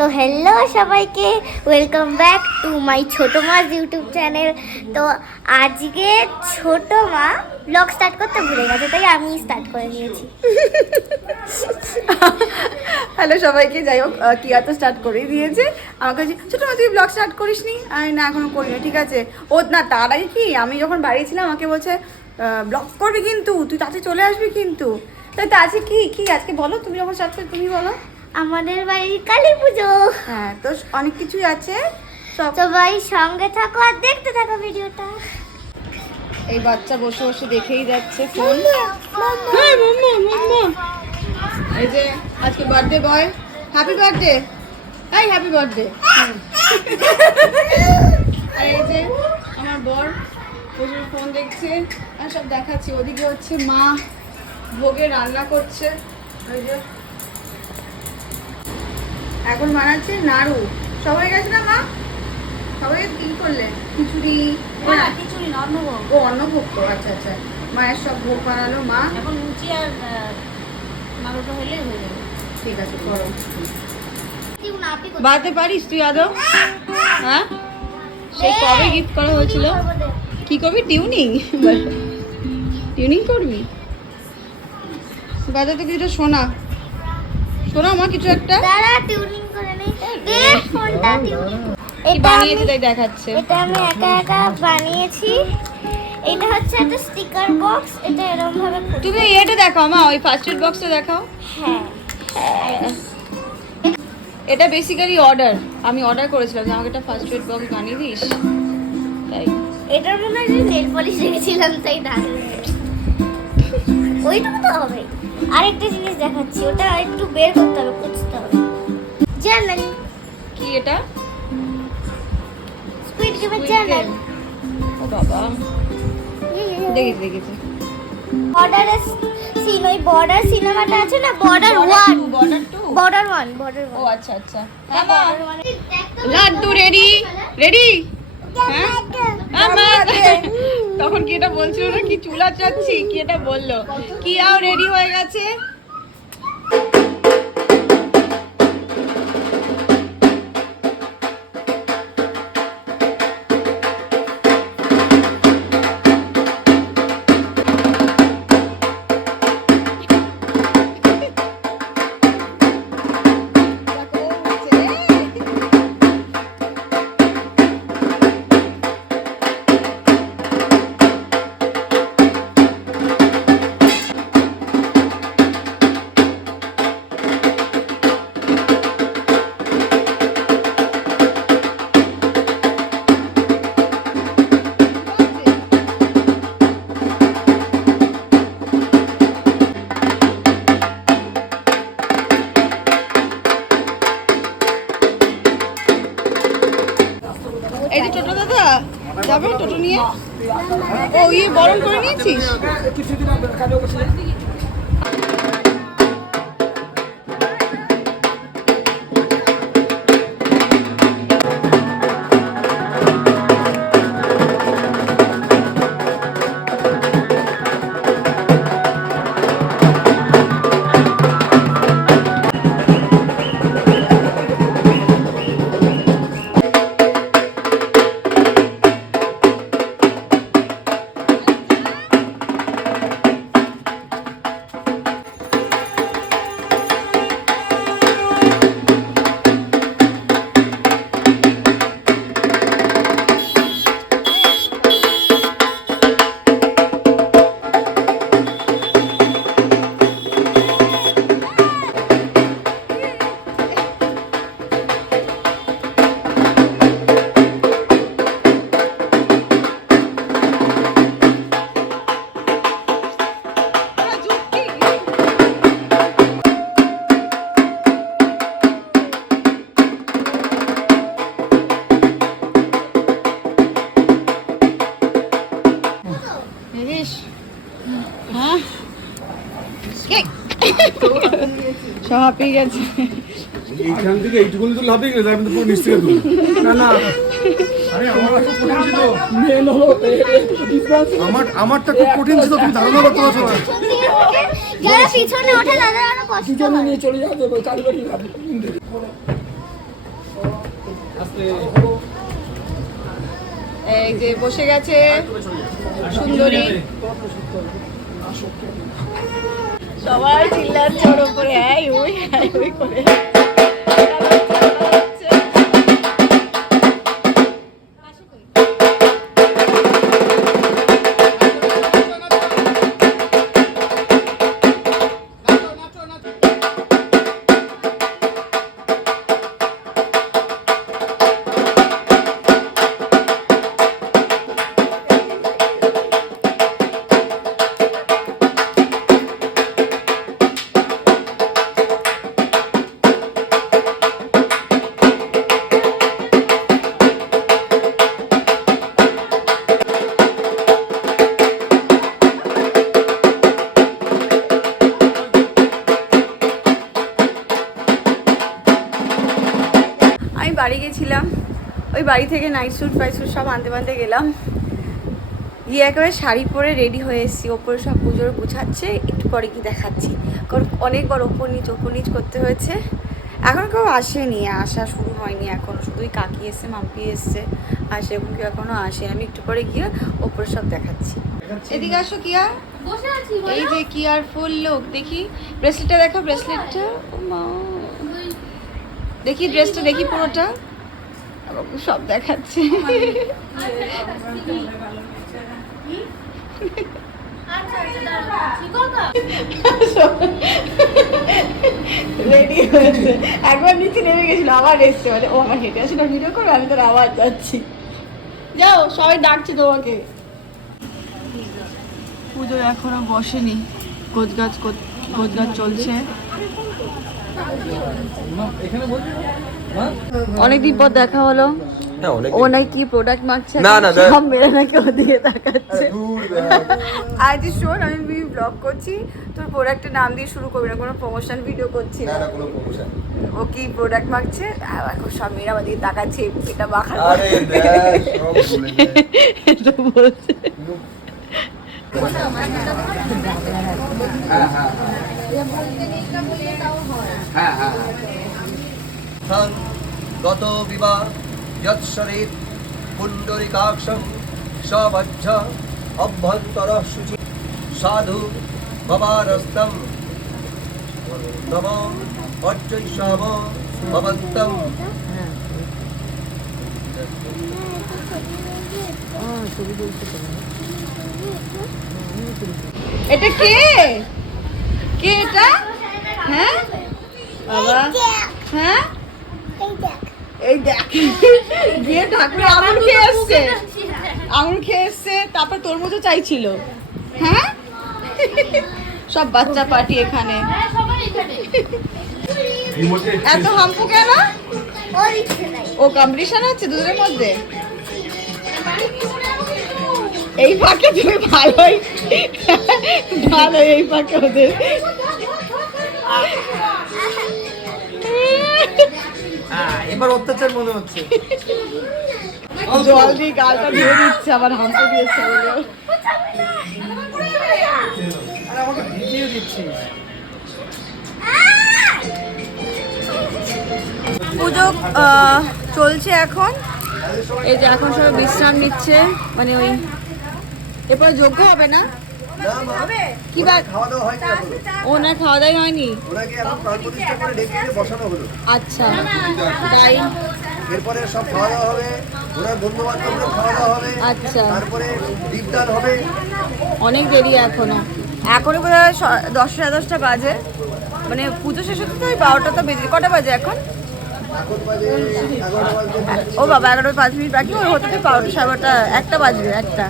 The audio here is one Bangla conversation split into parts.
তো হ্যালো সবাইকে, ওয়েলকাম ব্যাক টু মাই ছোটো মাস ইউটিউব চ্যানেল। তো আজকে ছোটো মা ব্লগ স্টার্ট করতে ভুলে গেছে, তাই আমি স্টার্ট করে নিয়েছি। হ্যালো সবাইকে, যাই হোক কিয়া তো স্টার্ট করেই দিয়েছে। আমাকে বলছে ছোটো মা তুই ব্লগ স্টার্ট করিস নি? আমি না এখনো করিনি। ঠিক আছে, ও না তার আগে কি আমি যখন বাড়ি ছিলাম আমাকে বলছে ব্লগ করবি কিন্তু, তুই তাতে চলে আসবি কিন্তু। তাই তো আজকে কি আজকে বলো, তুমি যখন স্টার্ট করো তুমি বলো। আমাদের বাড়ির কালী পুজো। হ্যাঁ, তো অনেক কিছুই আছে। সবাই সঙ্গে থাকো আর দেখতে থাকো ভিডিওটা। এই বাচ্চা বসে বসে দেখেই যাচ্ছে ফোন। এই যে আজকে বার্থডে বয়, হ্যাপি বার্থডে। এই হ্যাপি বার্থডে। আর এই যে আমার বর প্রচুর ফোন দেখছে আর সব দেখাচ্ছি। ওদিকে হচ্ছে মা ভোগে রান্না করছে। ওই যে এখন বানাচ্ছে নাড়ু। সবাই গেছে না মা? সবাই কি করলে? খিচুড়ি? খিচুড়ি না, অন্নভোগ। ও অন্নভোগ তো, আচ্ছা আচ্ছা। মায়ের সব ভোগ বানালো মা। এখন লুচি আর নাড়ুটা হলে হয়ে যাবে। ঠিক আছে, করো। বানাতে পারিস তুই আদৌ? হ্যাঁ, সেই কবে গিফট করা হয়েছিল? কি করবি? টিউনিং? টিউনিং করবি? বাজাতে কিছুটা শোনা শোনা মা, কিছু একটা দাঁড়া, টিউনিং করে নেই। দে ফোনটা টিউনিং। কি বানিয়েছে তাই দেখাচ্ছে। এটা আমি একা একা বানিয়েছি। এটা হচ্ছে একটা স্টিকার বক্স। এটা এরকম ভাবে তুমি এটা দেখাও মা, ওই ফার্স্ট এড বক্সটা দেখাও। হ্যাঁ, এটা বেসিক্যালি অর্ডার, আমি অর্ডার করেছিলাম যে আমাকে একটা ফার্স্ট এড বক্স বানিয়ে দিস, তাই। এটার মধ্যে আমি নেল পলিশ রেখেছিলাম, তাই না ওইটুকু তো হবে। আরেকটা জিনিস দেখাচ্ছি, ওটা একটু বের করতে হবে, খুঁজতে হবে। জার্নাল। কি এটা? স্কুইড গেমের জার্নাল। ও বাবা, দেখেছি। বর্ডারের সিন, ওই বর্ডার সিনেমাটা আছে না, বর্ডার 1, বর্ডার 2। বর্ডার 1। ও আচ্ছা আচ্ছা। হ্যাঁ মা, লাড্ডু রেডি হ্যাঁ মা। তখন কি এটা বলছিল না, কি চুলা চাচ্ছি, কি এটা বললো, কি আও রেডি হয়ে গেছে। এই যে টোটো দাদা যাবে, টোটো নিয়ে। ও ইয়ে বরণ করে নিয়েছিস? হ্যাঁ, সব হাঁপিয়ে গেছে। এইখান থেকে এইটুকুনি তো লাভই গেছে, আমি তো পুরো নিশ্চয় তুলি না না। আরে আমারটা খুব কঠিন ছিল, তুমি ধারণা করতে পারছো না। যারা পিছনে ওঠে তাদের আরো কষ্ট হয়। নিয়ে চলে যাও তো কালীবাড়ি। এই যে বসে গেছে সুন্দরী, সবাই চিল্লাচ্ছে ওর উপরে, হ্যাঁ ওই করে। আমি বাড়ি গেছিলাম, ওই বাড়ি থেকে নাইট স্যুট সব আনতে গেলাম, গিয়ে একেবারে শাড়ি পরে রেডি হয়ে এসেছি। ওপরে সব পুজোর গুছাচ্ছে, একটু পরে কি দেখাচ্ছি, কারণ অনেকবার ওপর নিচ করতে হয়েছে। এখন কেউ আসেনি, আসা শুরু হয়নি এখন, শুধুই কাকি এসছে, মাম্পি এসছে, আর সেরকম কেউ এখনো আসে। আমি একটু পরে গিয়ে ওপরে সব দেখাচ্ছি। এদিকে আসো কিয়া, এই যে কিয়ার ফুল লুক, দেখি ব্রেসলেটটা দেখো, ব্রেসলেটটা দেখি, ড্রেসটা দেখি পুরোটা, সব দেখাচ্ছে। রেডি হয়েছে, একবার নিচে নেমে গেছিল, আবার এসছে, মানে ও আমার হেঁটে আসলে ভিডিও করো, আমি তোর আবার যাচ্ছি, যাও সবাই ডাকছে তোমাকে। পুজো এখনো বসেনি, গোছগাছ চলছে। অনেকদিন পর দেখা হলো, ও নাকি কি প্রোডাক্ট মাগছে, সব মেরে নাকি ওদিকে তাকাচ্ছে। আজ শোন, আমি ব্লগ করছি, তোর প্রোডাক্টের নাম দিয়ে শুরু করবি না, কোনো প্রমোশন ভিডিও করছি না, ও কি প্রোডাক্ট মাগছে, এখন সব মেয়েরা ওদিকে তাকাচ্ছে, এটা মাখা এটা বলছে। গত বিবাহ যৎসরেত পুণ্ডরিকাক্ষং সবজ্জ অভ্যন্তর শুচি সাধু ভবারস্তম নম অর্জৈষম ভবন্তম। এটা কে এটা? হ্যাঁ বাবা, হ্যাঁ এই দেখ, গিয়ে ঠাকুর আঙুর খেয়ে এসছে, তারপর তোর মতো চাইছিল। হ্যাঁ সব বাচ্চা পার্টি এখানে, এত হাম্পু কেন? ও কম্পিটিশন হচ্ছে দুজনের মধ্যে। এই ফাঁকে তুমি ভালোই এই ফাঁকে ওদের এবার অত্যাচার মনে হচ্ছে, জল দিয়ে গালটা ধুয়ে দিচ্ছে, আবার হাম্পু দিয়েছে বলে। আমাকে ভিডিও দিচ্ছিস। পুজো চলছে এখন, এই যে এখন সবাই বিশ্রাম নিচ্ছে, মানে ওই এরপরে যজ্ঞ হবে না, কি বা খাওয়া দাওয়া হয়নি এখনো। ওনার খাওয়া দাওয়া হয়নি। ওনাকে এখন প্রাণ প্রতিষ্ঠা করে ডেকে বসানো হলো। আচ্ছা তাই, এরপরে সব খাওয়া দাওয়া হবে, ওনার বন্ধু বান্ধবদের খাওয়া দাওয়া হবে, আচ্ছা তারপরে দীপদান হবে। অনেক দেরি এখনো, এখনো বোধ হয় 10:30 বাজে, মানে পুজো শেষ হতে তো ওই 12টা তো বেজে। কটা বাজে এখন? এখন বাজে 11টা বাজে। ও বাবা, 11টা 5 মিনিট বাকি, ওর হতে তো 12টা 12:30 1টা বাজবে, 1টা।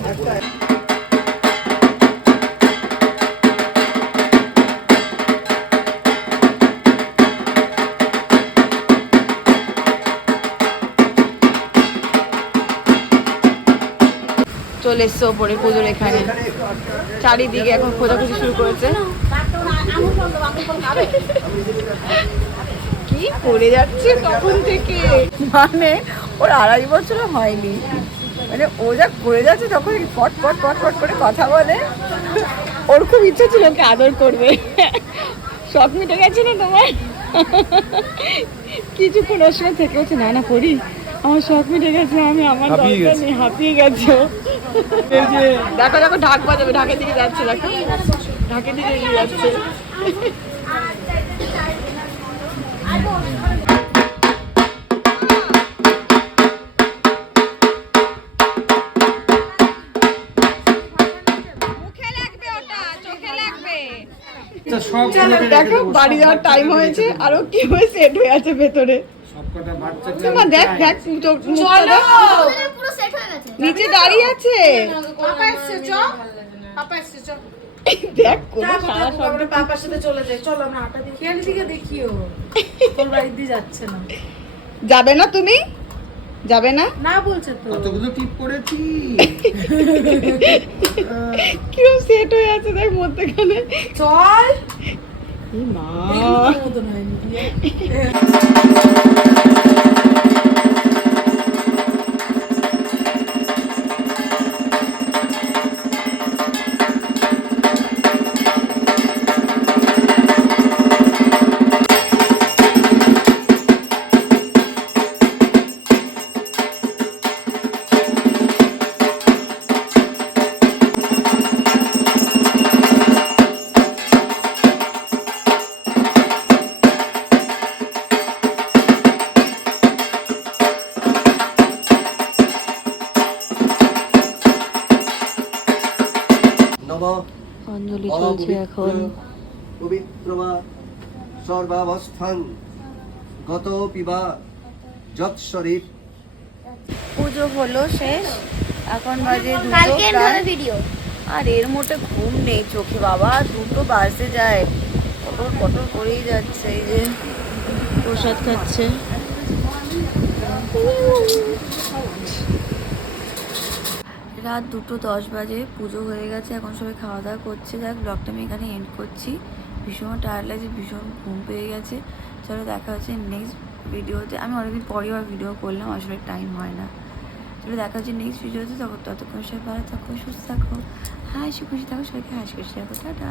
চলে এসছে ওপরে পুজোর এখানে, চারিদিকে এখন খোঁজাখুঁজি শুরু করেছে। কি করে যাচ্ছে তখন থেকে, মানে ওর 2.5 বছরও হয়নি, মানে ও যা করে যাচ্ছে তখন ফট ফট ফট ফট করে কথা বলে। ওর খুব ইচ্ছা ছিল ওকে আদর করবে, শখ মিটে গেছে না তোমার? কিছুক্ষণ ওর সঙ্গে থেকে হচ্ছে, না না করি আমার শখ মিটে গেছে, আমি আমার হাঁপিয়ে দরকার গেছে। নেই, হাঁপিয়ে গেছো। এই যে দেখো দেখো ঢাক বাজাবে, ঢাকের দিকে যাচ্ছে, দেখো ঢাকের দিকে এগিয়ে যাচ্ছে। সব দেখো বাড়ি যাওয়ার টাইম হয়েছে, আরো কি হয়ে সেট হয়ে আছে ভেতরে। সবকটা বাচ্চা মা দেখ দেখ মুখটা দেখ। পুরো সেট হয়ে গেছে। নিচে দাঁড়িয়ে আছে, পাপা এসছে চ পাপা এসছে চ দেখ কোনো সারা শব্দ। আমরা পাপার সাথে চলে যাই, চলো আমরা আটা দেখি আর দিকে দেখিও তোর বাড়ি দিয়ে যাচ্ছে না যাবে না তুমি, যাবে না? না বলছে তো কতগুলো টিপ করেছি। কিরম সেট হয়ে আছে দেখ মধ্যখানে। চল এই মা তোর মতন হয়নি নম অঞ্জলি চলছে এখন। পবিত্রমা সর্বাবস্থান গত পিবা যৎ শরীর। পুজো হলো শেষ, এখন বাজে কালকে দুটো ধরে ভিডিও। আর এর মধ্যে ঘুম নেই চোখে বাবা, দুটো বাজে যায়, কটর কটর করেই যাচ্ছে। এই যে প্রসাদ খাচ্ছে। রাত 2:10 বাজে, পুজো হয়ে গেছে, এখন সবাই খাওয়া দাওয়া করছে। যাক ব্লগটা আমি এখানে এন্ড করছি, ভীষণ টায়ার্ড লাগছে, ভীষণ ঘুম পেয়ে গেছে। চলো দেখা হচ্ছে নেক্সট ভিডিওতে। আমি অনেকদিন পরেই আবার ভিডিও করলাম, আসলে টাইম হয় না। চলো দেখা হচ্ছে নেক্সট ভিডিওতে, ততক্ষণ সবাই ভালো থাকো, সুস্থ থাকো, হাসি খুশি থাকো, সবাইকে হাসি খুশি থাকো, টাটা।